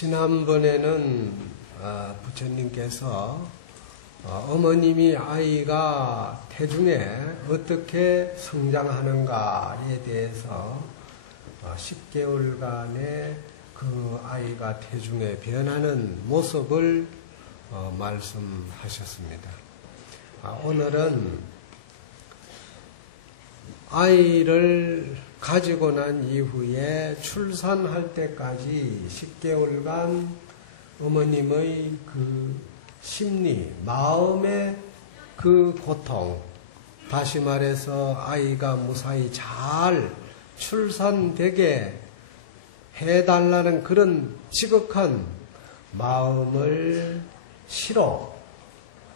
지난번에는 부처님께서 어머님이 아이가 태중에 어떻게 성장하는가에 대해서 10개월간의 그 아이가 태중에 변하는 모습을 말씀하셨습니다. 오늘은 아이를 가지고 난 이후에 출산할 때까지 10개월간 어머님의 그 심리, 마음의 그 고통, 다시 말해서 아이가 무사히 잘 출산되게 해달라는 그런 지극한 마음을 시로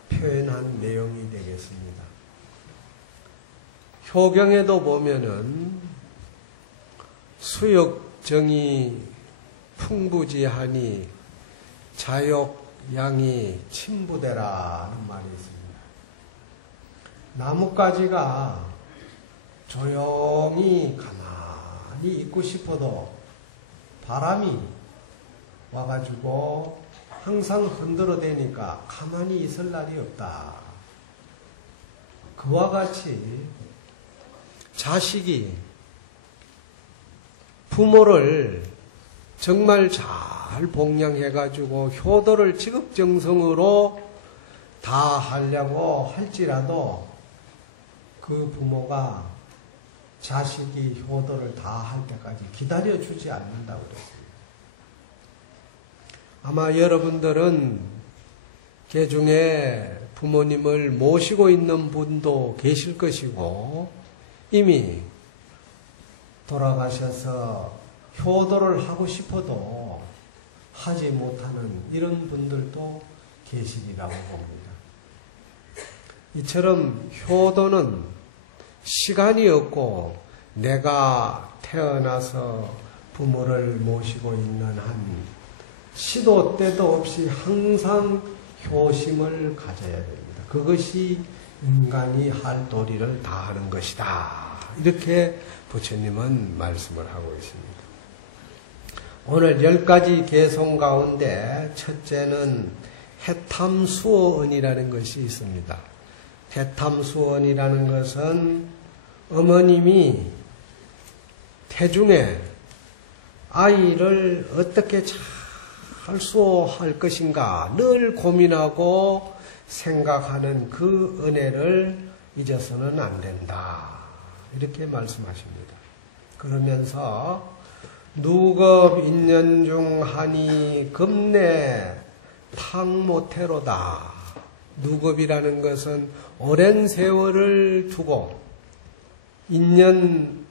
표현한 내용이 되겠습니다. 효경에도 보면은 수욕정이 풍부지하니 자욕양이 침부되라는 말이 있습니다. 나뭇가지가 조용히 가만히 있고 싶어도 바람이 와가지고 항상 흔들어대니까 가만히 있을 날이 없다. 그와 같이 자식이 부모를 정말 잘 복양해가지고 효도를 지극정성으로 다 하려고 할지라도 그 부모가 자식이 효도를 다 할 때까지 기다려주지 않는다고 그랬습니다. 아마 여러분들은 개중에 부모님을 모시고 있는 분도 계실 것이고 이미 돌아가셔서 효도를 하고 싶어도 하지 못하는 이런 분들도 계시리라고 봅니다. 이처럼 효도는 시간이 없고 내가 태어나서 부모를 모시고 있는 한 시도 때도 없이 항상 효심을 가져야 됩니다. 그것이 인간이 할 도리를 다하는 것이다. 이렇게 부처님은 말씀을 하고 있습니다. 오늘 10가지 개송 가운데 첫째는 해탐수어언이라는 것이 있습니다. 해탐수어언이라는 것은 어머님이 태중에 아이를 어떻게 잘 수호할 것인가 늘 고민하고 생각하는 그 은혜를 잊어서는 안 된다. 이렇게 말씀하십니다. 그러면서 누겁 인연중 하니 급내 탕모태로다. 누겁이라는 것은 오랜 세월을 두고 인연이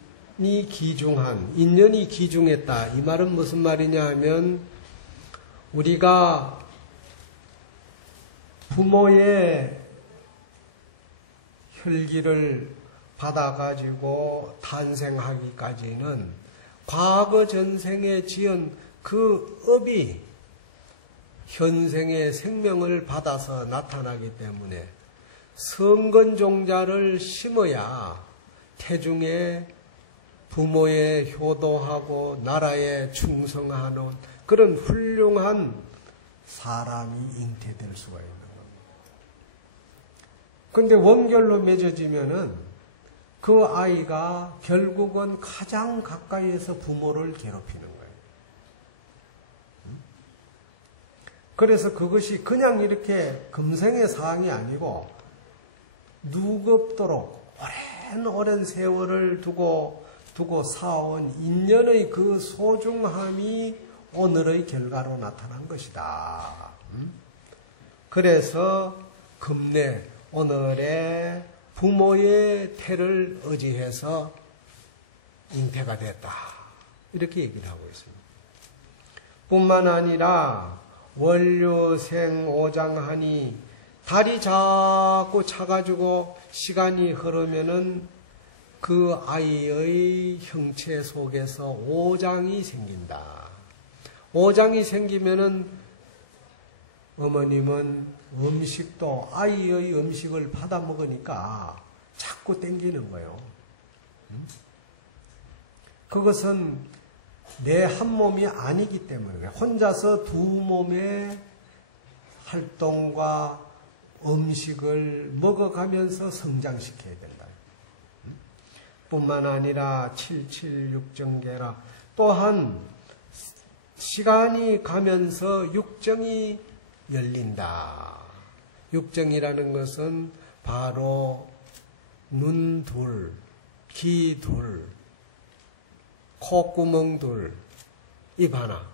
기중했다. 이 말은 무슨 말이냐 하면 우리가 부모의 혈기를 받아가지고 탄생하기까지는 과거 전생에 지은 그 업이 현생의 생명을 받아서 나타나기 때문에 성건종자를 심어야 태중에 부모에 효도하고 나라에 충성하는 그런 훌륭한 사람이 잉태될 수가 있는 겁니다. 그런데 원결로 맺어지면은 그 아이가 결국은 가장 가까이에서 부모를 괴롭히는 거예요. 그래서 그것이 그냥 이렇게 금생의 사항이 아니고 누겁도록 오랜 세월을 두고 쌓아온 인연의 그 소중함이 오늘의 결과로 나타난 것이다. 그래서 금내 오늘의 부모의 태를 의지해서 잉태가 됐다. 이렇게 얘기를 하고 있습니다. 뿐만 아니라 원료생오장하니 달이 자꾸 차가지고 시간이 흐르면은 그 아이의 형체 속에서 오장이 생긴다. 오장이 생기면은 어머님은 음식도 아이의 음식을 받아 먹으니까 자꾸 땡기는 거예요. 그것은 내 한 몸이 아니기 때문에 그래. 혼자서 두 몸의 활동과 음식을 먹어가면서 성장시켜야 된다. 뿐만 아니라 776정계라 또한 시간이 가면서 육정이 열린다. 육정이라는 것은 바로 눈 둘, 귀 둘, 콧구멍 둘, 입 하나.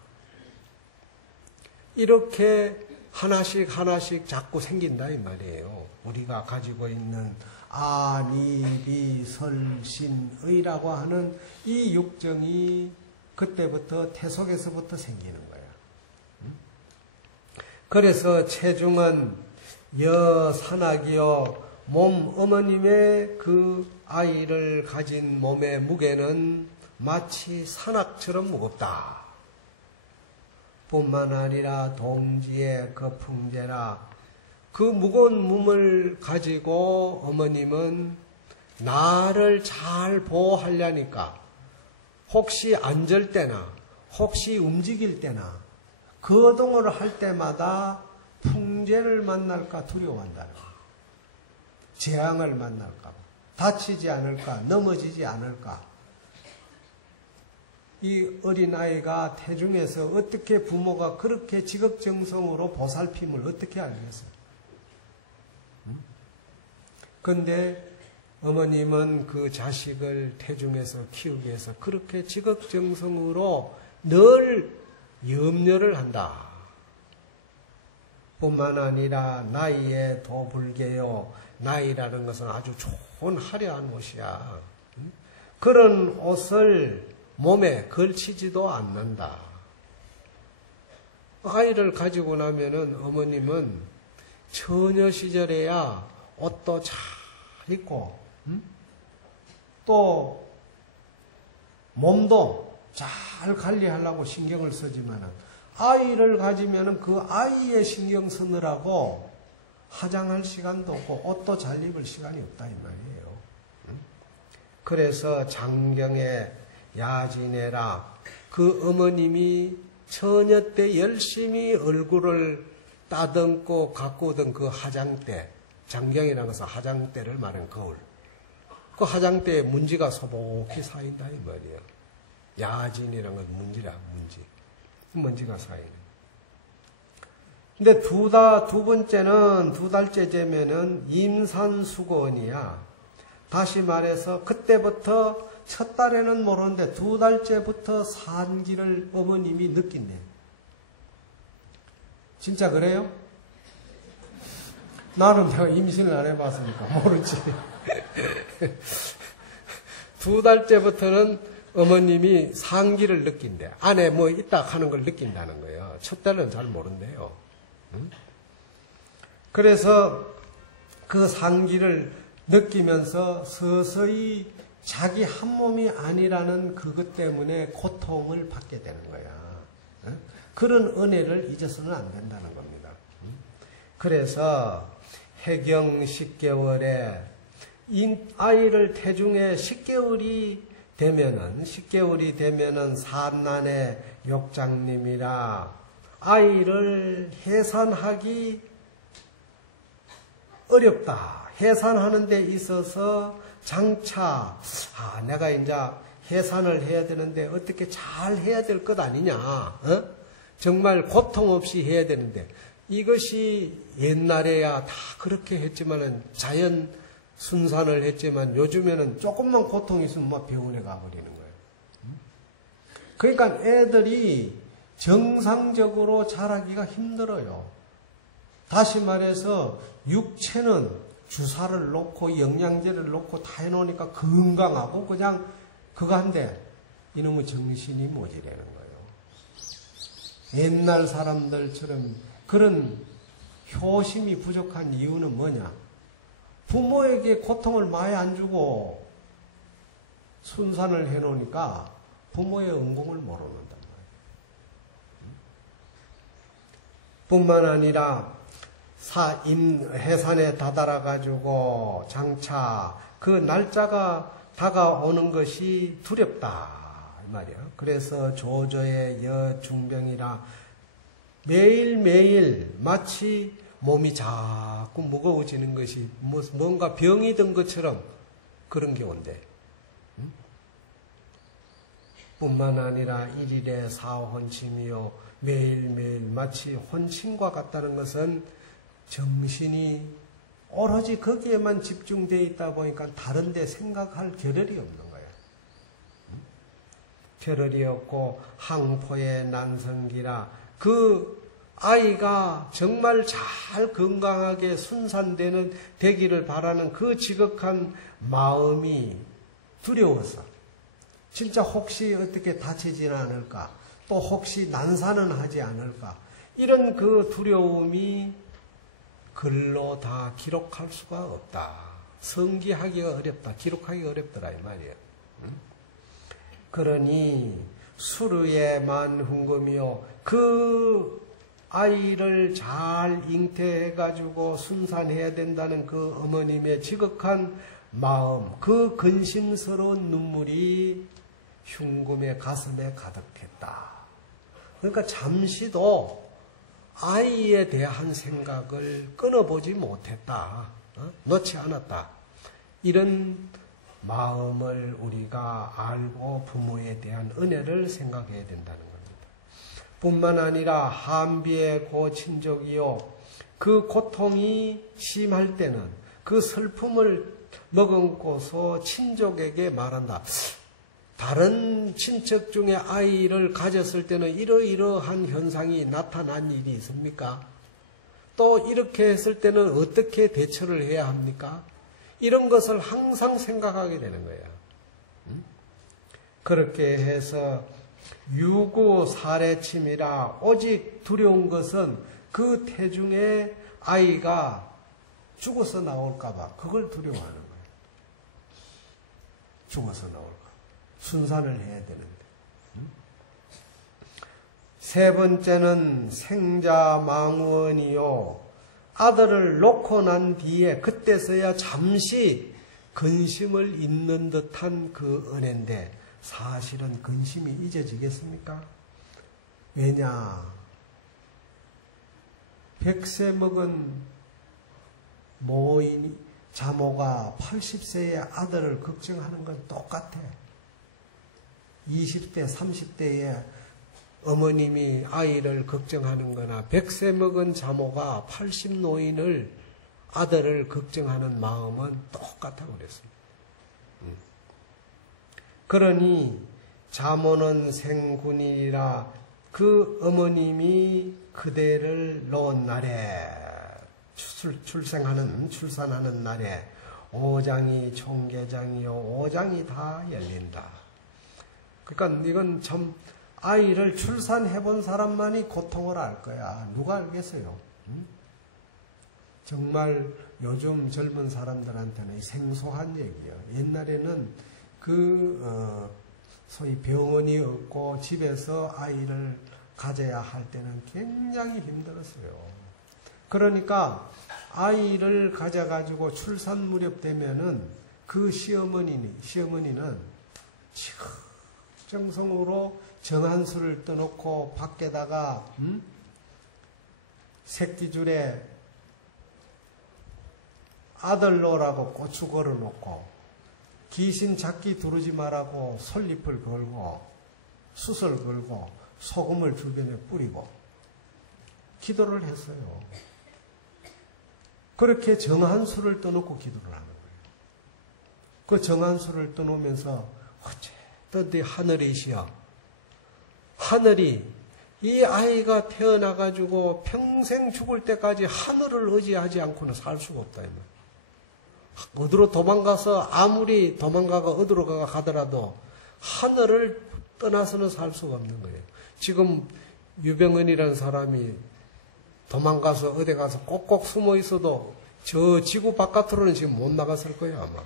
이렇게 하나씩 하나씩 자꾸 생긴다 이 말이에요. 우리가 가지고 있는 아니비설신의라고 하는 이 육정이 그때부터 태속에서부터 생기는 거야. 그래서 체중은 여산악이요 몸 어머님의 그 아이를 가진 몸의 무게는 마치 산악처럼 무겁다. 뿐만 아니라 동지의 거풍제라 그 무거운 몸을 가지고 어머님은 나를 잘 보호하려니까 혹시 앉을 때나 혹시 움직일 때나 거동을 할 때마다 풍제를 만날까 두려워한다는 거예요. 재앙을 만날까 봐. 다치지 않을까 넘어지지 않을까. 이 어린아이가 태중에서 어떻게 부모가 그렇게 지극정성으로 보살핌을 어떻게 알겠어요? 그런데 어머님은 그 자식을 태중에서 키우기 위해서 그렇게 지극정성으로 늘 염려를 한다. 뿐만 아니라 나이에 도불개요. 나이라는 것은 아주 좋은 화려한 옷이야. 그런 옷을 몸에 걸치지도 않는다. 아이를 가지고 나면은 어머님은 처녀 시절에야 옷도 잘 입고 또 몸도 잘 관리하려고 신경을 쓰지만은 아이를 가지면은 그 아이의 신경 쓰느라고 화장할 시간도 없고 옷도 잘 입을 시간이 없다 이 말이에요. 그래서 장경에 야진해라 그 어머님이 처녀 때 열심히 얼굴을 따듬고 가꾸던 그 화장대, 장경이라는 것은 화장대를 말하는 거울. 그 화장대에 문지가 소복히 쌓인다 이 말이에요. 야진이라는 건 문지라, 문지. 먼지가 쌓이는. 근데 두 번째는 두 달째 되면은 임산수거원이야. 다시 말해서 그때부터 첫 달에는 모르는데 두 달째부터 산기를 어머님이 느낀대. 진짜 그래요? 나는 내가 임신을 안 해봤으니까 모르지. 두 달째부터는 어머님이 상기를 느낀대. 안에 뭐 있다 하는 걸 느낀다는 거예요. 첫 달은 잘 모른대요. 그래서 그 상기를 느끼면서 서서히 자기 한 몸이 아니라는 그것 때문에 고통을 받게 되는 거야. 그런 은혜를 잊어서는 안 된다는 겁니다. 그래서 해경 10개월에 아이를 태중에 10개월이 되면은 산난의 욕장님이라 아이를 해산하기 어렵다. 해산하는 데 있어서 장차 내가 이제 해산을 해야 되는데 어떻게 잘 해야 될 것 아니냐. 정말 고통 없이 해야 되는데 이것이 옛날에야 다 그렇게 했지만은 자연 순산을 했지만 요즘에는 조금만 고통이 있으면 막 병원에 가버리는 거예요. 그러니까 애들이 정상적으로 자라기가 힘들어요. 다시 말해서 육체는 주사를 놓고 영양제를 놓고 다 해놓으니까 건강하고 그냥 그거 한데 이놈의 정신이 모자라는 거예요. 옛날 사람들처럼 그런 효심이 부족한 이유는 뭐냐? 부모에게 고통을 많이 안 주고 순산을 해놓으니까 부모의 은공을 모르는단 말이에요. 뿐만 아니라 해산에 다다라가지고 장차 그 날짜가 다가오는 것이 두렵다. 말이야. 그래서 조조의 여중병이라 매일매일 마치 몸이 자꾸 무거워지는 것이 뭔가 병이 든 것처럼 그런 게 온대. 뿐만 아니라 일일의 사혼침이요 매일매일 마치 혼침과 같다는 것은 정신이 오로지 거기에만 집중되어 있다 보니까 다른 데 생각할 겨를이 없는 거야. 겨를이 없고 항포의 난성기라 그 아이가 정말 잘 건강하게 순산되는 되기를 바라는 그 지극한 마음이 두려워서 진짜 혹시 어떻게 다치지는 않을까 또 혹시 난사는 하지 않을까 이런 그 두려움이 글로 다 기록할 수가 없다. 성기하기가 어렵다. 기록하기가 어렵더라 이 말이에요. 그러니 수르의 만훈금이요 그 아이를 잘 잉태해가지고 순산해야 된다는 그 어머님의 지극한 마음, 그 근심스러운 눈물이 흉금의 가슴에 가득했다. 그러니까 잠시도 아이에 대한 생각을 끊어보지 못했다. 놓지 않았다. 이런 마음을 우리가 알고 부모에 대한 은혜를 생각해야 된다는 겁니다. 뿐만 아니라 한비의 고친족이요. 그 고통이 심할 때는 그 슬픔을 머금고서 친족에게 말한다. 다른 친척 중에 아이를 가졌을 때는 이러이러한 현상이 나타난 일이 있습니까? 또 이렇게 했을 때는 어떻게 대처를 해야 합니까? 이런 것을 항상 생각하게 되는 거예요. 그렇게 해서 유구 사례침이라 오직 두려운 것은 그 태중에 아이가 죽어서 나올까봐 그걸 두려워하는 거예요. 죽어서 나올까. 순산을 해야 되는데. 세 번째는 생자망원이요. 아들을 놓고 난 뒤에 그때서야 잠시 근심을 잊는 듯한 그 은혜인데 사실은 근심이 잊어지겠습니까? 왜냐? 100세 먹은 모인이 자모가 80세의 아들을 걱정하는 건 똑같아. 20대, 30대에 어머님이 아이를 걱정하는 거나 100세 먹은 자모가 80노인을 아들을 걱정하는 마음은 똑같다고 그랬습니다. 그러니 자모는 생군이라 그 어머님이 그대를 놓은 날에 출산하는 날에 오장이 총계장이요 오장이 다 열린다. 그러니까 이건 참 아이를 출산해 본 사람만이 고통을 알 거야. 누가 알겠어요? 정말 요즘 젊은 사람들한테는 생소한 얘기예요. 옛날에는 소위 병원이 없고 집에서 아이를 가져야 할 때는 굉장히 힘들었어요. 그러니까 아이를 가져가지고 출산 무렵 되면은 그 시어머니는 정성으로 정한수를 떠놓고 밖에다가 새끼줄에 아들 놓으라고 고추 걸어놓고 귀신 잡기 두르지 말라고 솔잎을 걸고 숯을 걸고 소금을 주변에 뿌리고 기도를 했어요. 그렇게 정한수를 떠놓고 기도를 하는 거예요. 그 정한수를 떠놓으면서 어쨌든 하늘이시여, 하늘이 이 아이가 태어나가지고 평생 죽을 때까지 하늘을 의지하지 않고는 살 수가 없다. 어디로 도망가서 아무리 도망가가 어디로 가더라도 하늘을 떠나서는 살 수가 없는 거예요. 지금 유병헌이라는 사람이 도망가서 어디 가서 꼭꼭 숨어 있어도 저 지구 바깥으로는 지금 못 나갔을 거예요 아마.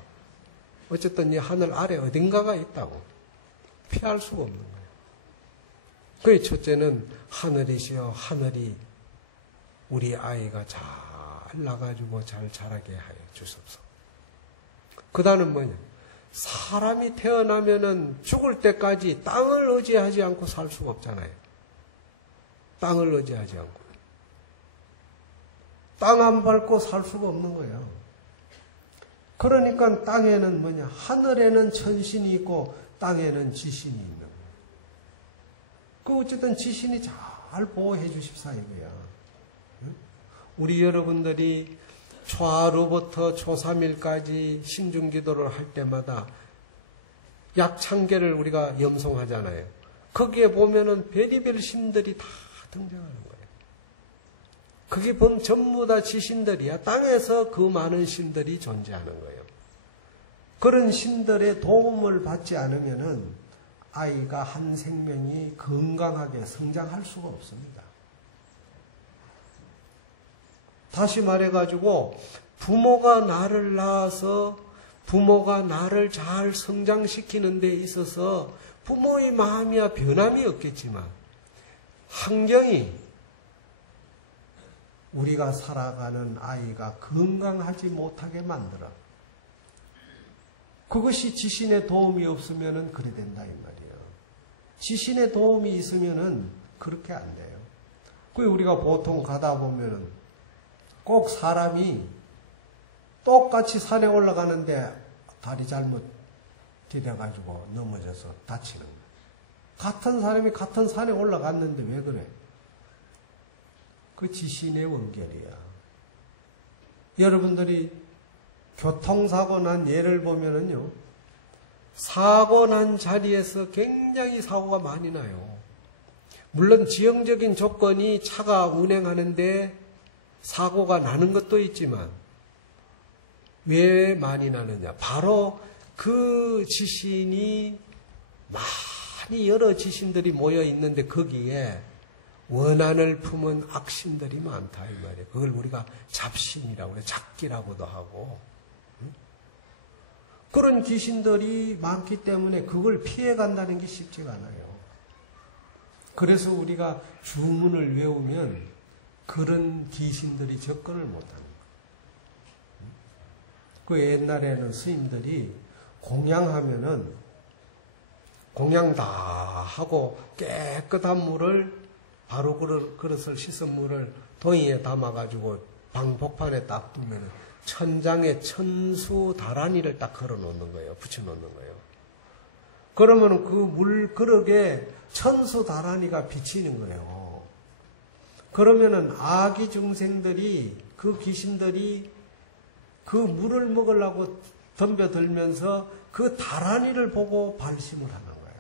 어쨌든 이 하늘 아래 어딘가가 있다고. 피할 수가 없는 거예요. 그 첫째는 하늘이시여, 하늘이 우리 아이가 잘 나가지고 잘 자라게 하여 주옵소서. 그 다음은 뭐냐? 사람이 태어나면은 죽을 때까지 땅을 의지하지 않고 살 수가 없잖아요. 땅을 의지하지 않고. 땅 안 밟고 살 수가 없는 거예요. 그러니까 땅에는 뭐냐? 하늘에는 천신이 있고 땅에는 지신이 있는 거예요. 그 어쨌든 지신이 잘 보호해 주십사 이거야. 우리 여러분들이 초하루부터 초3일까지 신중기도를 할 때마다 약 1000개를 우리가 염송하잖아요. 거기에 보면은 별의별 신들이 다 등장하는 거예요. 그게 전부 다 지신들이야. 땅에서 그 많은 신들이 존재하는 거예요. 그런 신들의 도움을 받지 않으면은 아이가 한 생명이 건강하게 성장할 수가 없습니다. 다시 말해가지고 부모가 나를 낳아서 부모가 나를 잘 성장시키는 데 있어서 부모의 마음이야 변함이 없겠지만 환경이 우리가 살아가는 아이가 건강하지 못하게 만들어. 그것이 지신의 도움이 없으면 그래 된다 이 말이에요. 지신의 도움이 있으면 그렇게 안 돼요. 그 우리가 보통 가다 보면은 꼭 사람이 똑같이 산에 올라가는데 다리 잘못 디뎌가지고 넘어져서 다치는 거예요. 같은 사람이 같은 산에 올라갔는데 왜 그래? 그 지신의 원결이야. 여러분들이 교통사고 난 예를 보면은요, 사고 난 자리에서 굉장히 사고가 많이 나요. 물론 지형적인 조건이 차가 운행하는데 사고가 나는 것도 있지만 왜 많이 나느냐? 바로 그 지신이 많이 여러 지신들이 모여 있는데 거기에 원한을 품은 악신들이 많다 이 말이에요. 그걸 우리가 잡신이라고 그래, 잡기라고도 하고. 그런 귀신들이 많기 때문에 그걸 피해간다는 게 쉽지가 않아요. 그래서 우리가 주문을 외우면 그런 귀신들이 접근을 못하는 거예요. 그 옛날에는 스님들이 공양하면은 공양 다 하고 깨끗한 물을 바로 그릇을 씻은 물을 동이에 담아가지고 방복판에 딱 두면은 천장에 천수 다라니를 딱 걸어 놓는 거예요. 붙여 놓는 거예요. 그러면 그 물 그릇에 천수 다라니가 비치는 거예요. 그러면은 아기 중생들이 그 귀신들이 그 물을 먹으려고 덤벼들면서 그 다라니를 보고 발심을 하는 거야.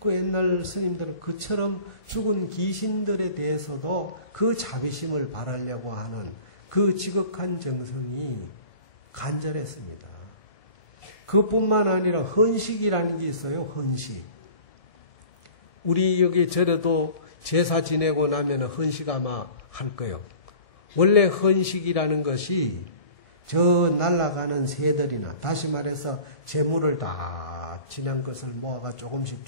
그 옛날 스님들은 그처럼 죽은 귀신들에 대해서도 그 자비심을 바라려고 하는 그 지극한 정성이 간절했습니다. 그뿐만 아니라 헌식이라는 게 있어요. 헌식. 우리 여기 절에도 제사 지내고 나면 헌식 아마 할 거예요. 원래 헌식이라는 것이 저 날아가는 새들이나 다시 말해서 재물을 다 지난 것을 모아가 조금씩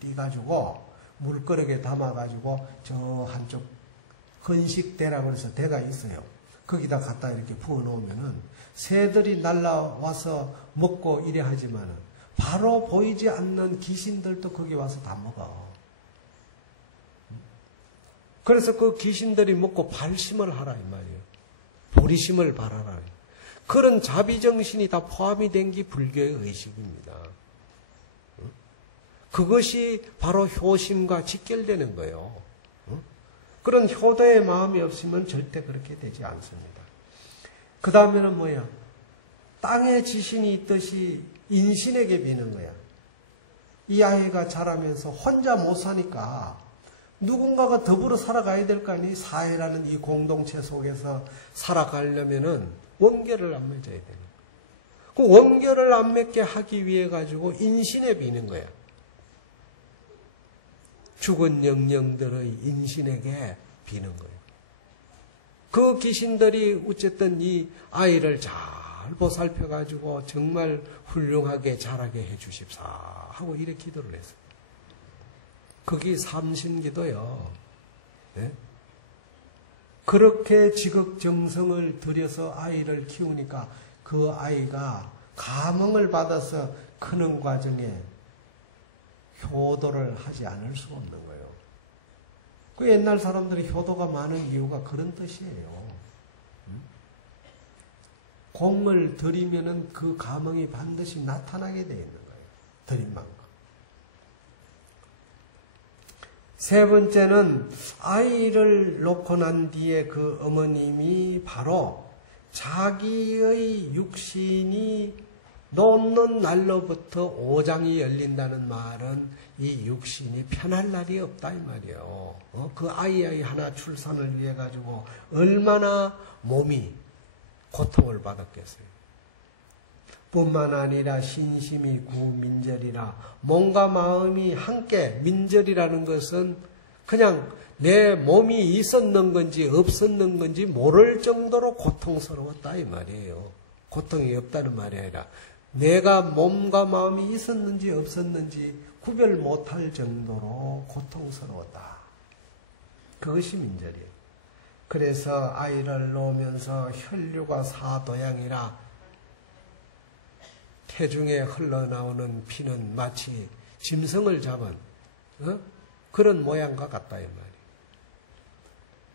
띄가지고 물그릇에 담아가지고 저 한쪽 헌식대라고 해서 대가 있어요. 거기다 갖다 이렇게 부어놓으면은 새들이 날아와서 먹고 이래 하지만은 바로 보이지 않는 귀신들도 거기 와서 다 먹어. 그래서 그 귀신들이 먹고 발심을 하라 이 말이에요. 보리심을 바라라. 그런 자비정신이 다 포함이 된 게 불교의 의식입니다. 그것이 바로 효심과 직결되는 거예요. 그런 효도의 마음이 없으면 절대 그렇게 되지 않습니다. 그 다음에는 뭐야? 땅에 지신이 있듯이 인신에게 비는 거야. 이 아이가 자라면서 혼자 못 사니까 누군가가 더불어 살아가야 될 거 아니? 사회라는 이 공동체 속에서 살아가려면은 원결을 안 맺어야 되는 거야. 그 원결을 안 맺게 하기 위해 가지고 인신에 비는 거야. 죽은 영령들의 인신에게 비는 거예요. 그 귀신들이 어쨌든 이 아이를 잘 보살펴가지고 정말 훌륭하게 자라게 해주십사 하고 이렇게 기도를 했어요. 그게 삼신기도요. 네? 그렇게 지극정성을 들여서 아이를 키우니까 그 아이가 감흥을 받아서 크는 과정에 효도를 하지 않을 수가 없는 거예요. 그 옛날 사람들이 효도가 많은 이유가 그런 뜻이에요. 공을 들이면은 그 감흥이 반드시 나타나게 되어 있는 거예요. 들인 만큼. 세 번째는 아이를 놓고 난 뒤에 그 어머님이 바로 자기의 육신이 놓는 날로부터 오장이 열린다는 말은 이 육신이 편할 날이 없다 이 말이에요. 그 아이 하나 출산을 위해 가지고 얼마나 몸이 고통을 받았겠어요. 뿐만 아니라 신심이 구민절이라 몸과 마음이 함께 민절이라는 것은 그냥 내 몸이 있었는 건지 없었는 건지 모를 정도로 고통스러웠다 이 말이에요. 고통이 없다는 말이 아니라 내가 몸과 마음이 있었는지 없었는지 구별 못할 정도로 고통스러웠다. 그것이 민절이에요. 그래서 아이를 놓으면서 혈류가 사도양이라 태중에 흘러나오는 피는 마치 짐승을 잡은 그런 모양과 같다 이 말이에요.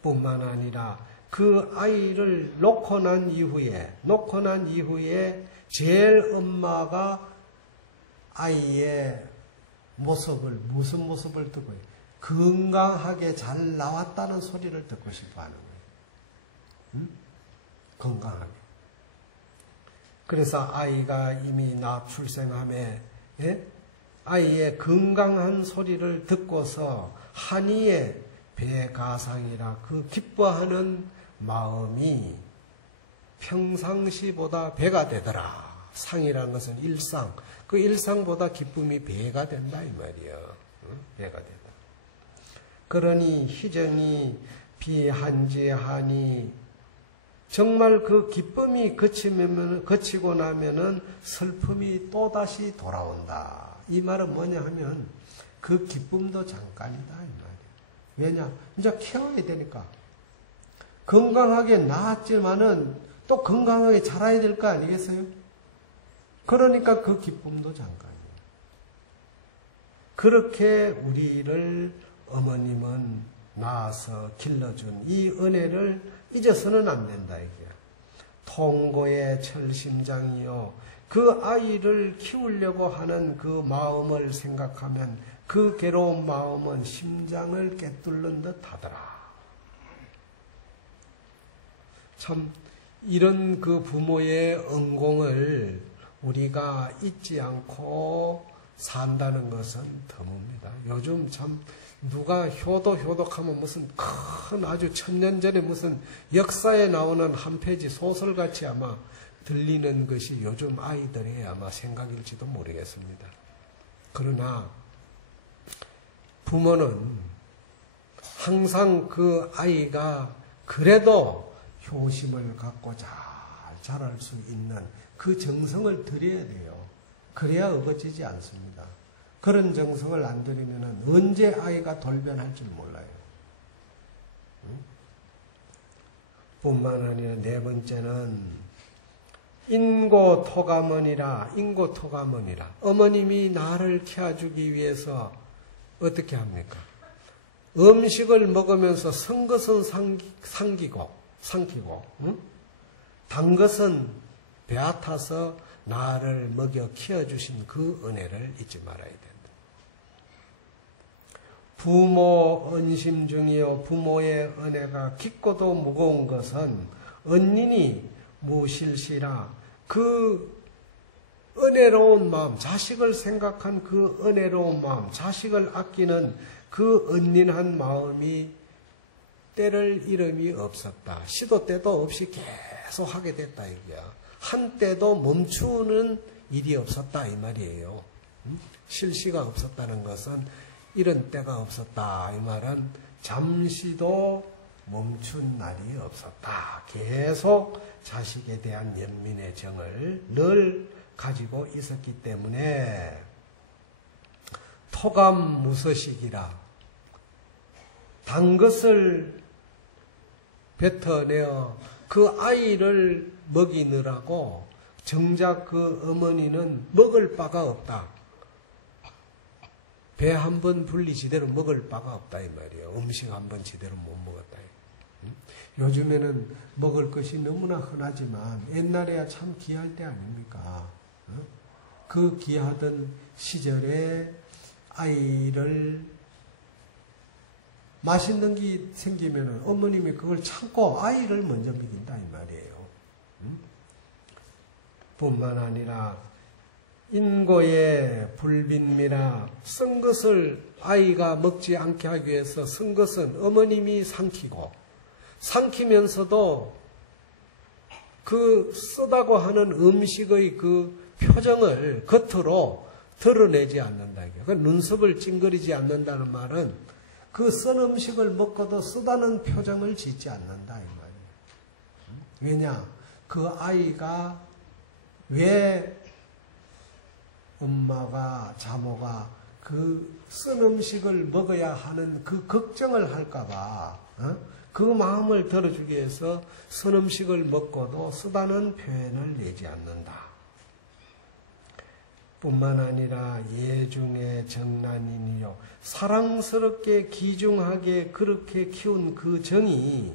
뿐만 아니라 그 아이를 놓고 난 이후에 제일 엄마가 아이의 모습을 무슨 모습을 듣고 건강하게 잘 나왔다는 소리를 듣고 싶어 하는 거예요. 건강하게. 그래서 아이가 이미 출생함에 아이의 건강한 소리를 듣고서 한이의 배가상이라 그 기뻐하는 마음이 평상시보다 배가 되더라. 상이라는 것은 일상. 그 일상보다 기쁨이 배가 된다 이 말이에요. 배가 된다. 그러니 희정이 비한지하니 정말 그 기쁨이 그치고 나면은 슬픔이 또다시 돌아온다. 이 말은 뭐냐 하면 그 기쁨도 잠깐이다 이 말이에요. 왜냐? 이제 키워야 되니까. 건강하게 낳았지만은 또 건강하게 자라야 될 거 아니겠어요? 그러니까 그 기쁨도 잠깐이에요. 그렇게 우리를 어머님은 낳아서 길러준 이 은혜를 잊어서는 안 된다 이게. 통고의 철심장이요. 그 아이를 키우려고 하는 그 마음을 생각하면 그 괴로운 마음은 심장을 꿰뚫는 듯 하더라. 참 이런 그 부모의恩공을 우리가 잊지 않고 산다는 것은 드뭅니다. 요즘 참 누가 효독하면 무슨 큰 아주 천년 전에 무슨 역사에 나오는 한 페이지 소설같이 아마 들리는 것이 요즘 아이들의 아마 생각일지도 모르겠습니다. 그러나 부모는 항상 그 아이가 그래도 효심을 갖고 잘 자랄 수 있는 그 정성을 드려야 돼요. 그래야 어거지지 않습니다. 그런 정성을 안 들이면 언제 아이가 돌변할지 몰라요. 뿐만 아니라 네 번째는 인고토가먼이라. 어머님이 나를 키워주기 위해서 어떻게 합니까? 음식을 먹으면서 선 것은 삼키고 단 것은 배아타서 나를 먹여 키워주신 그 은혜를 잊지 말아야 된다. 부모恩심 중이요. 부모의 은혜가 깊고도 무거운 것은 언니니 무실시라. 그 은혜로운 마음, 자식을 생각한 그 은혜로운 마음, 자식을 아끼는 그 은린한 마음이 때를 이름이 없었다. 시도 때도 없이 계속 하게 됐다 이거야. 한때도 멈추는 일이 없었다 이 말이에요. 실시가 없었다는 것은 이런 때가 없었다. 이 말은 잠시도 멈춘 날이 없었다. 계속 자식에 대한 연민의 정을 늘 가지고 있었기 때문에 토감무서식이라 단 것을 뱉어내어 그 아이를 먹이느라고 정작 그 어머니는 먹을 바가 없다. 배 한 번 분리 제대로 먹을 바가 없다 이 말이에요. 음식 한 번 제대로 못 먹었다. 요즘에는 먹을 것이 너무나 흔하지만 옛날에야 참 귀할 때 아닙니까? 그 귀하던 시절에 아이를 맛있는 게 생기면 어머님이 그걸 참고 아이를 먼저 먹인다 이 말이에요. 뿐만 아니라 인고의 불빈미라 쓴 것을 아이가 먹지 않게 하기 위해서 쓴 것은 어머님이 삼키고 삼키면서도 그 쓰다고 하는 음식의 그 표정을 겉으로 드러내지 않는다. 그 눈썹을 찡그리지 않는다는 말은 그 쓴 음식을 먹고도 쓰다는 표정을 짓지 않는다 이 말이에요. 왜냐? 그 아이가 왜 엄마가 자모가 그 쓴 음식을 먹어야 하는 그 걱정을 할까봐 그 마음을 들어주기 위해서 쓴 음식을 먹고도 쓰다는 표현을 내지 않는다. 뿐만 아니라 예중의 정난이니요 사랑스럽게 귀중하게 그렇게 키운 그 정이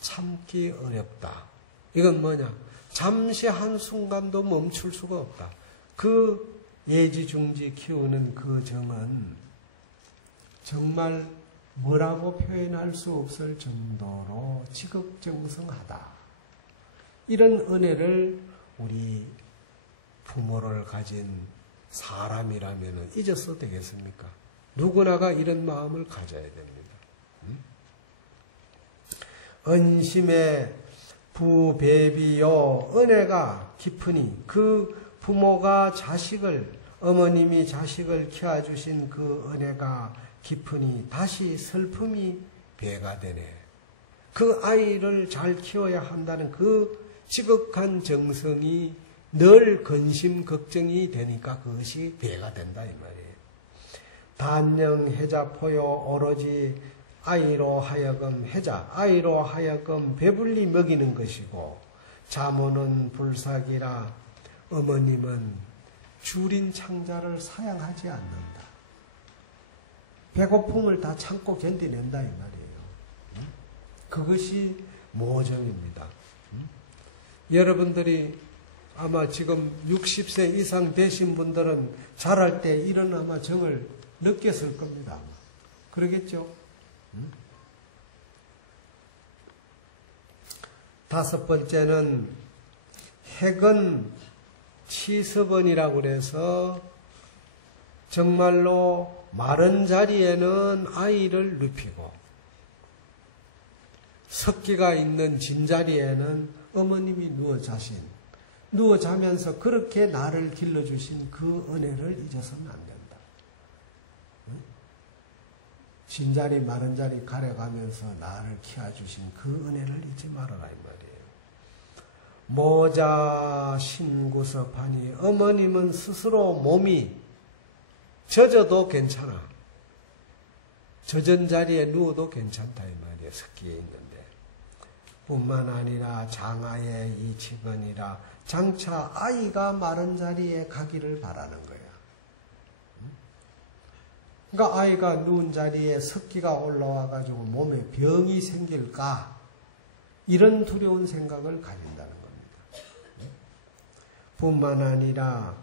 참기 어렵다. 이건 뭐냐? 잠시 한순간도 멈출 수가 없다. 그 예지중지 키우는 그 정은 정말 뭐라고 표현할 수 없을 정도로 지극정성하다. 이런 은혜를 우리 부모를 가진 사람이라면 잊어서 되겠습니까? 누구나가 이런 마음을 가져야 됩니다. 은심의 부배비요 은혜가 깊으니 그 부모가 자식을 어머님이 자식을 키워주신 그 은혜가 깊으니 다시 슬픔이 배가 되네. 그 아이를 잘 키워야 한다는 그 지극한 정성이 늘 근심 걱정이 되니까 그것이 배가 된다 이 말이에요. 단영 해자포요 오로지 아이로 하여금 아이로 하여금 배불리 먹이는 것이고 자모는 불삭이라 어머님은 줄인 창자를 사양하지 않는다. 배고픔을 다 참고 견디낸다 이 말이에요. 그것이 모정입니다. 여러분들이 아마 지금 60세 이상 되신 분들은 자랄 때 이런 아마 정을 느꼈을 겁니다. 그러겠죠? 다섯 번째는 핵은 치석원이라고 해서 정말로 마른 자리에는 아이를 눕히고 석기가 있는 진 자리에는 어머님이 누워 자면서 그렇게 나를 길러주신 그 은혜를 잊어서는 안 된다. 진 자리 마른 자리 가려가면서 나를 키워주신 그 은혜를 잊지 말아라 이 말이에요. 모자 신구섭하니 어머님은 스스로 몸이 젖어도 괜찮아. 젖은 자리에 누워도 괜찮다 이 말이에요. 석기에 있는데. 뿐만 아니라 장하의 이치건이라 장차 아이가 마른 자리에 가기를 바라는 거야. 그러니까 아이가 누운 자리에 석기가 올라와 가지고 몸에 병이 생길까 이런 두려운 생각을 가진다는 겁니다. 뿐만 아니라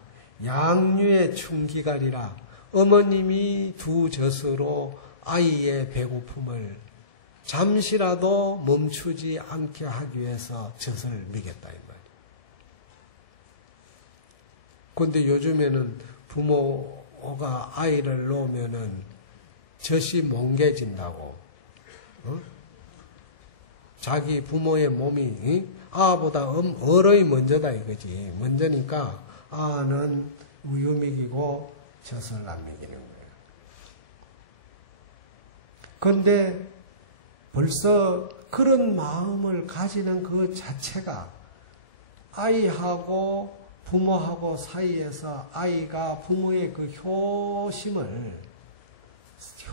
양류의 충기가리라 어머님이 두 젖으로 아이의 배고픔을 잠시라도 멈추지 않게 하기 위해서 젖을 먹였다 이 말이에요. 그런데 요즘에는 부모가 아이를 놓으면은 젖이 멍개진다고, 자기 부모의 몸이 아보다 어른이 먼저다 이거지. 먼저니까 아는 우유 먹이고 젖을 안 먹이는 거예요. 그런데 벌써 그런 마음을 가지는 그 자체가 아이하고 부모하고 사이에서 아이가 부모의 그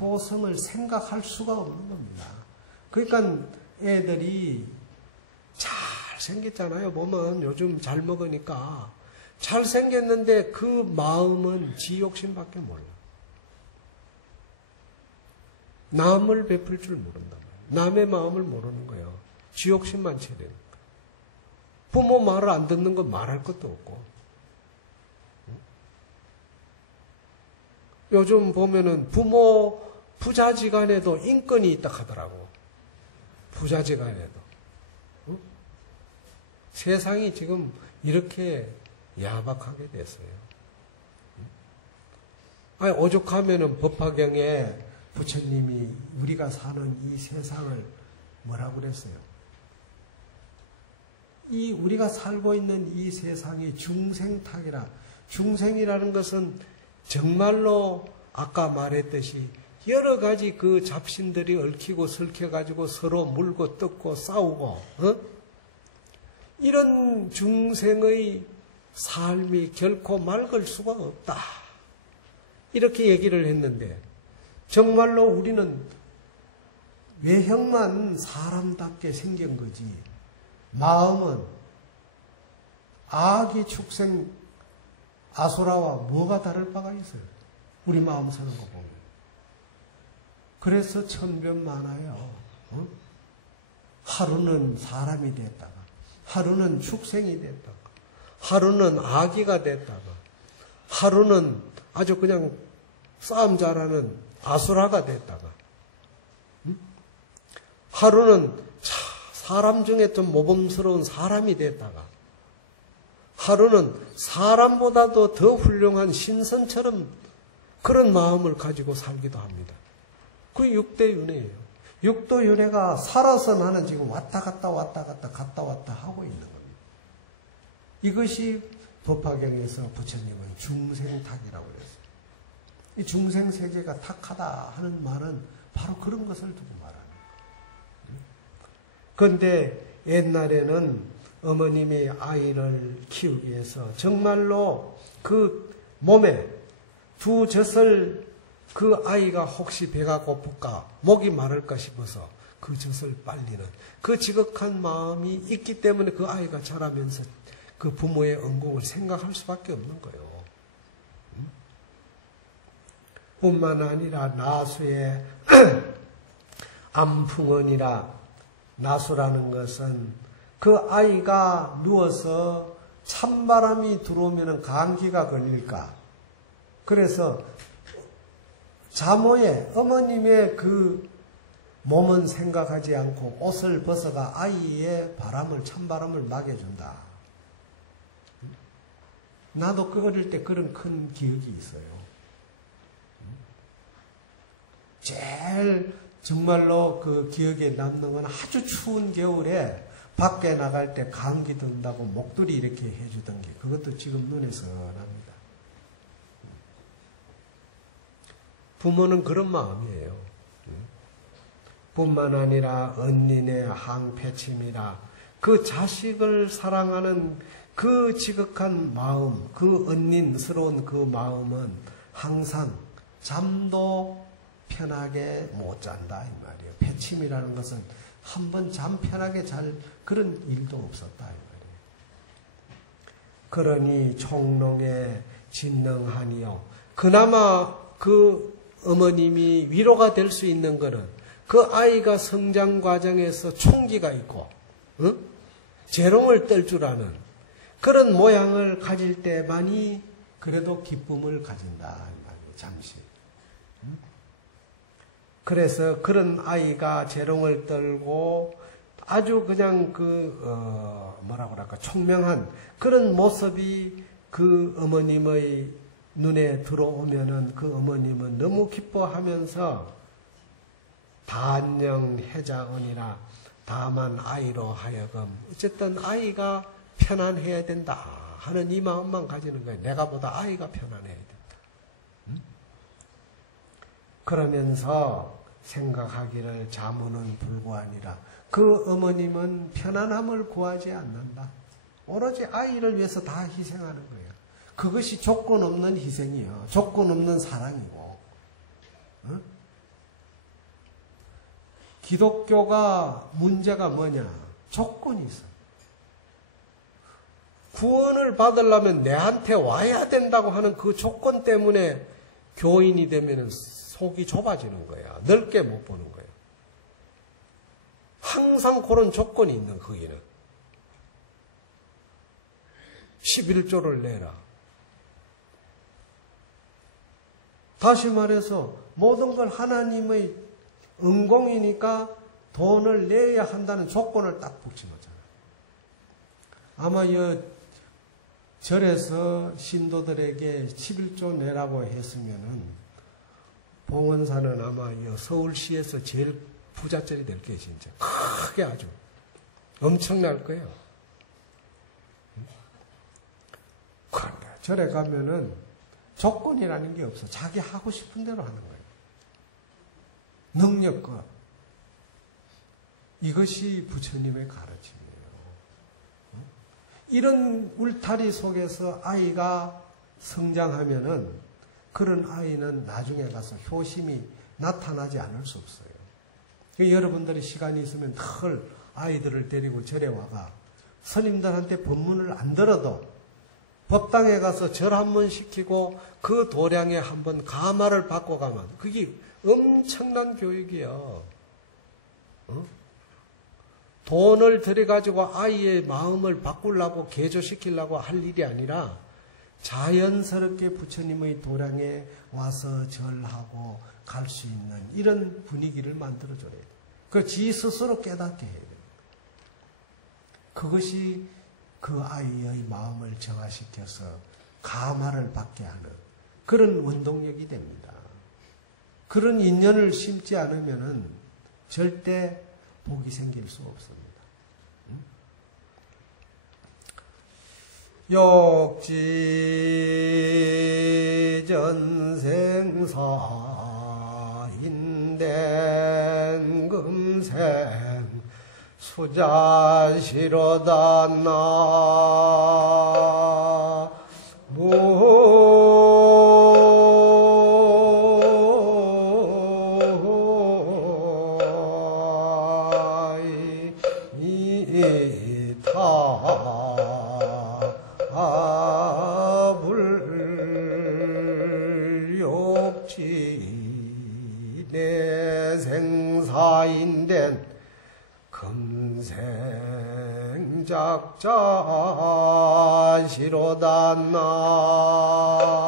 효성을 생각할 수가 없는 겁니다. 그러니까 애들이 잘 잘생겼잖아요. 보면 요즘 잘 먹으니까. 잘생겼는데 그 마음은 지 욕심밖에 몰라. 남을 베풀 줄 모른단 말이에요. 남의 마음을 모르는 거예요. 지 욕심만 채는 거예요. 부모 말을 안 듣는 건 말할 것도 없고. 요즘 보면은 부모 부자지간에도 인권이 있다 하더라고. 부자지간에도. 세상이 지금 이렇게 야박하게 됐어요. 아니, 오죽하면은 법화경에 부처님이 우리가 사는 이 세상을 뭐라고 그랬어요? 이 우리가 살고 있는 이 세상이 중생탁이라. 중생이라는 것은 정말로 아까 말했듯이 여러 가지 그 잡신들이 얽히고 설켜가지고 서로 물고 뜯고 싸우고, 이런 중생의 삶이 결코 맑을 수가 없다. 이렇게 얘기를 했는데, 정말로 우리는 외형만 사람답게 생긴 거지, 마음은 아기 축생 아소라와 뭐가 다를 바가 있어요. 우리 마음 사는 거 보면. 그래서 천변만화요. 하루는 사람이 됐다가, 하루는 축생이 됐다가, 하루는 아기가 됐다가, 하루는 아주 그냥 싸움 잘하는 아수라가 됐다가, 하루는 사람 중에 좀 모범스러운 사람이 됐다가, 하루는 사람보다도 더 훌륭한 신선처럼 그런 마음을 가지고 살기도 합니다. 그 육대윤회예요. 육도윤회가 살아서 나는 지금 왔다 갔다 하고 있는 겁니다. 이것이 법화경에서 부처님은 중생탁이라고 그랬어요. 이 중생세계가 탁하다 하는 말은 바로 그런 것을 두고 말하는 거예요. 그런데 옛날에는 어머님이 아이를 키우기 위해서 정말로 그 몸에 두 젖을 그 아이가 혹시 배가 고플까 목이 마를까 싶어서 그 젖을 빨리는 그 지극한 마음이 있기 때문에 그 아이가 자라면서 그 부모의恩공을 생각할 수밖에 없는 거예요. 뿐만 아니라 나수의 암풍언이라, 나수라는 것은 그 아이가 누워서 찬바람이 들어오면 감기가 걸릴까. 그래서 자모에 어머님의 그 몸은 생각하지 않고 옷을 벗어가 아이의 바람을, 찬바람을 막여준다. 나도 그 어릴 때 그런 큰 기억이 있어요. 제일 정말로 그 기억에 남는 건 아주 추운 겨울에 밖에 나갈 때 감기 든다고 목도리 이렇게 해주던 게, 그것도 지금 눈에 선합니다. 부모는 그런 마음이에요. 뿐만 아니라 언닌의 항패침이라, 그 자식을 사랑하는 그 지극한 마음, 그 언닌스러운 그 마음은 항상 잠도 편하게 못 잔다 이 말이에요. 패침이라는 것은 한번 잠 편하게 잘 그런 일도 없었다 이 말이에요. 그러니 총롱에 진능하니요. 그나마 그 어머님이 위로가 될 수 있는 것은 그 아이가 성장 과정에서 총기가 있고, 재롱을 뗄 줄 아는 그런 모양을 가질 때만이 그래도 기쁨을 가진다 이 말이에요. 잠시. 그래서 그런 아이가 재롱을 떨고 아주 그냥 뭐라고 할까, 총명한 그런 모습이 그 어머님의 눈에 들어오면은 그 어머님은 너무 기뻐하면서 단영 해자언이라, 다만 아이로 하여금 어쨌든 아이가 편안해야 된다 하는 이 마음만 가지는 거예요. 내가 보다 아이가 편안해야 된다. 그러면서 생각하기를 자문은 불구하니라. 그 어머님은 편안함을 구하지 않는다. 오로지 아이를 위해서 다 희생하는 거예요. 그것이 조건 없는 희생이요. 조건 없는 사랑이고. 기독교가 문제가 뭐냐? 조건이 있어요. 구원을 받으려면 내한테 와야 된다고 하는 그 조건 때문에 교인이 되면 속이 좁아지는 거야. 넓게 못 보는 거야. 항상 그런 조건이 있는 거기는. 11조를 내라. 다시 말해서 모든 걸 하나님의 은공이니까 돈을 내야 한다는 조건을 딱 붙여놓잖아요. 아마 이 절에서 신도들에게 11조 내라고 했으면은 봉헌사는 아마 이 서울시에서 제일 부잣절이 될 거예요, 진짜. 크게 아주. 엄청날 거예요. 그런데 절에 가면은 조건이라는 게 없어. 자기 하고 싶은 대로 하는 거예요. 능력껏. 이것이 부처님의 가르침이에요. 이런 울타리 속에서 아이가 성장하면은 그런 아이는 나중에 가서 효심이 나타나지 않을 수 없어요. 여러분들이 시간이 있으면 늘 아이들을 데리고 절에 와가 스님들한테 법문을 안 들어도 법당에 가서 절 한 번 시키고 그 도량에 한번 가마를 받고 가면 그게 엄청난 교육이요. 돈을 들여가지고 아이의 마음을 바꾸려고 개조시키려고 할 일이 아니라 자연스럽게 부처님의 도량에 와서 절하고 갈 수 있는 이런 분위기를 만들어줘야 돼요. 그 지 스스로 깨닫게 해야 돼요. 그것이 그 아이의 마음을 정화시켜서 가마를 받게 하는 그런 원동력이 됩니다. 그런 인연을 심지 않으면은 절대 복이 생길 수 없습니다. 욕지전생사인된 금생 수자시로다 나무 내생사인된 금생작자시로다 나무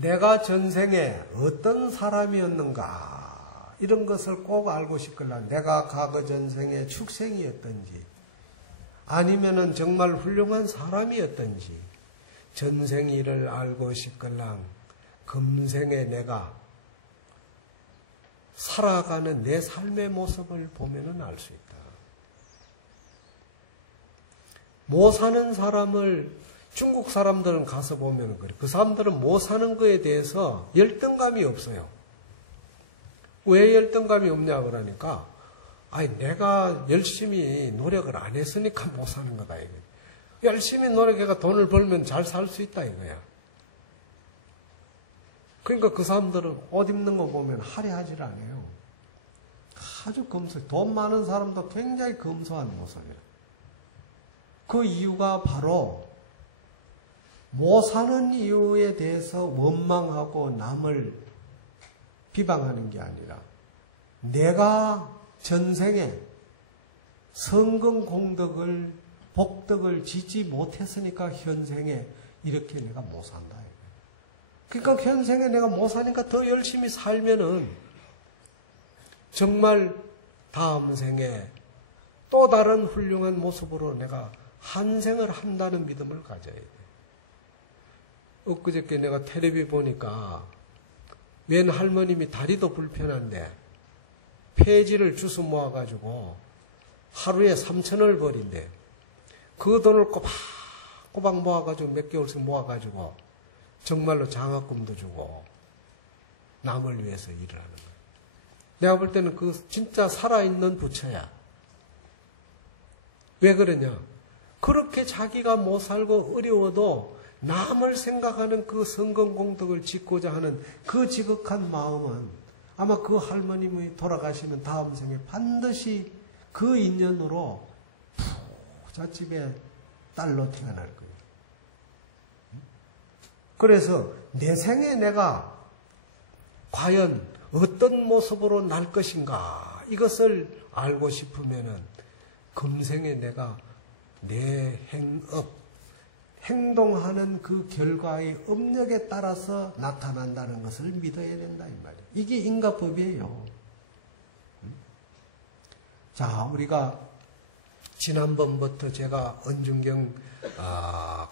내가 전생에 어떤 사람이었는가 이런 것을 꼭 알고 싶거나 내가 과거 전생에 축생이었던지 아니면은 정말 훌륭한 사람이었던지 전생일을 알고 싶거나 금생에 내가 살아가는 내 삶의 모습을 보면은 알 수 있다. 못 사는 사람을 중국 사람들은 가서 보면 그래. 그 사람들은 못 사는 거에 대해서 열등감이 없어요. 왜 열등감이 없냐 그러니까 아니 내가 열심히 노력을 안 했으니까 못 사는 거다 이거. 열심히 노력해가 돈을 벌면 잘 살 수 있다 이거야. 그러니까 그 사람들은 옷 입는 거 보면 화려하지 않아요. 아주 검소. 돈 많은 사람도 굉장히 검소한 모습이에요. 그 이유가 바로 못 사는 이유에 대해서 원망하고 남을 비방하는 게 아니라 내가 전생에 성공 공덕을 복덕을 짓지 못했으니까 현생에 이렇게 내가 못 산다. 그러니까 현생에 내가 못 사니까 더 열심히 살면은 정말 다음 생에 또 다른 훌륭한 모습으로 내가 한생을 한다는 믿음을 가져야 돼. 엊그저께 내가 텔레비 보니까 웬 할머님이 다리도 불편한데 폐지를 주워 모아가지고 하루에 3,000원을 버린대. 그 돈을 꼬박꼬박 모아가지고 몇 개월씩 모아가지고 정말로 장학금도 주고 남을 위해서 일을 하는 거예요. 내가 볼 때는 그 진짜 살아있는 부처야. 왜 그러냐? 그렇게 자기가 못 살고 어려워도 남을 생각하는 그 성공공덕을 짓고자 하는 그 지극한 마음은 아마 그 할머님이 돌아가시는 다음 생에 반드시 그 인연으로 부잣집에 딸로 태어날 거예요. 그래서 내 생에 내가 과연 어떤 모습으로 날 것인가 이것을 알고 싶으면은 금생에 내가 내 행동하는 그 결과의 업력에 따라서 나타난다는 것을 믿어야 된다 이 말이에요. 이게 인과법이에요. 자, 우리가 지난번부터 제가 은중경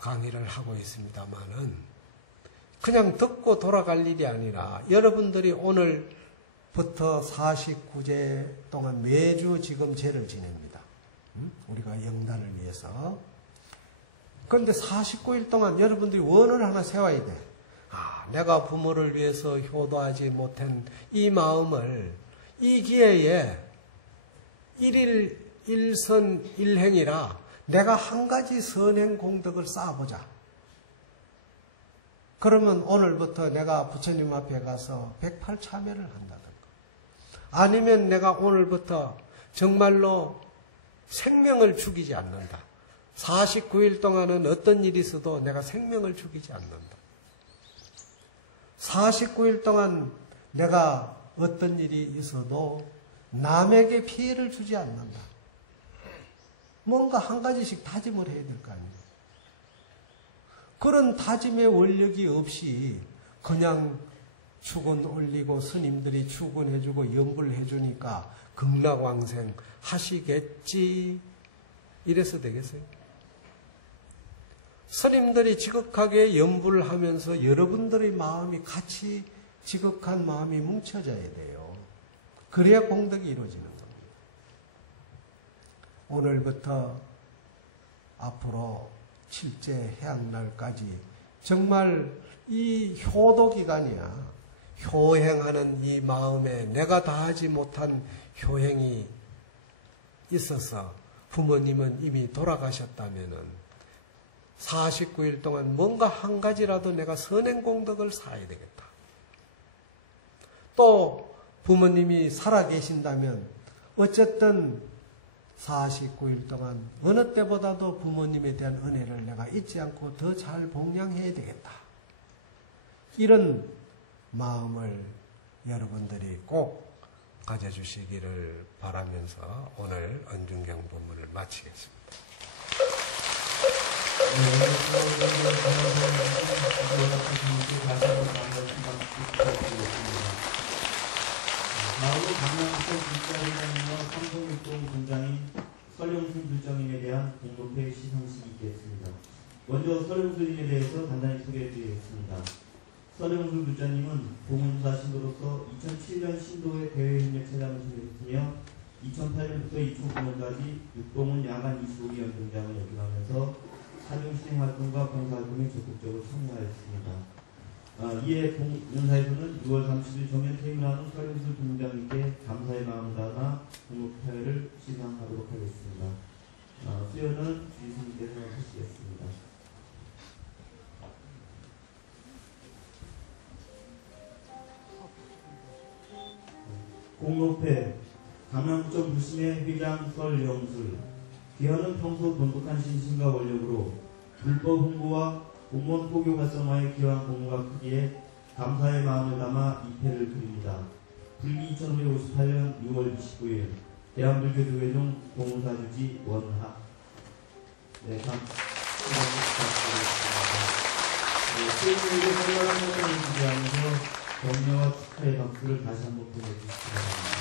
강의를 하고 있습니다만은 그냥 듣고 돌아갈 일이 아니라 여러분들이 오늘부터 49제 동안 매주 지금 제를 지냅니다. 우리가 영단을 위해서. 그런데 49일 동안 여러분들이 원을 하나 세워야 돼. 내가 부모를 위해서 효도하지 못한 이 마음을 이 기회에 일일 일선 일행이라 내가 한 가지 선행 공덕을 쌓아보자. 그러면 오늘부터 내가 부처님 앞에 가서 108참회를 한다든가. 아니면 내가 오늘부터 정말로 생명을 죽이지 않는다. 49일 동안은 어떤 일이 있어도 내가 생명을 죽이지 않는다. 49일 동안 내가 어떤 일이 있어도 남에게 피해를 주지 않는다. 뭔가 한 가지씩 다짐을 해야 될 거 아니에요. 그런 다짐의 원력이 없이 그냥 축은 올리고 스님들이 축은해주고 연불해주니까 극락왕생 하시겠지 이래서 되겠어요? 스님들이 지극하게 연불을 하면서 여러분들의 마음이 같이 지극한 마음이 뭉쳐져야 돼요. 그래야 공덕이 이루어지는 겁니다. 오늘부터 앞으로 7제 해양날까지 정말 이 효도 기간이야. 효행하는 이 마음에 내가 다하지 못한 효행이 있어서 부모님은 이미 돌아가셨다면은 49일 동안 뭔가 한 가지라도 내가 선행공덕을 쌓아야 되겠다. 또 부모님이 살아계신다면 어쨌든 49일 동안 어느 때보다도 부모님에 대한 은혜를 내가 잊지 않고 더 잘 봉양해야 되겠다. 이런 마음을 여러분들이 꼭 가져주시기를 바라면서 오늘 은중경 본문을 마치겠습니다. 다음은 강남县불자리장님과 삼성육동 분장인 설영순 불장님에 대한 공동회 시상식이 있겠습니다. 먼저 설영순님에 대해서 간단히 소개해드리겠습니다. 설영순 불장님은 봉은사 신도로서 2007년 신도의 대외협력체장을 수행했으며 2008년부터 2009년까지 육동은 야간 25기 연등장을 역임하면서 사중신행활동과 봉사활동에 적극적으로 참여하였습니다. 이에 봉은사에서는 6월 30일 정년 퇴임하는 설영순 분장님께 감사의 마음을 담아 공목회를 시상하도록 하겠습니다. 수여는 주의스님께서 하시겠습니다. 공목회 강남구청 부심의 회장 설영술. 기현은 평소 돈독한 신심과 원력으로 불법 홍보와 공무원 포교 활성화에 기여한 공로가 크기에 감사의 마음을 담아 입회를 드립니다. 불기 2558년 6월 29일 대한불교조계종 봉사주지 원학. 네, 감사합니다. 수행에게 선량한 모습을 기대하면서 격려와 축하의 박수를 다시 한번 보내주시기 바랍니다.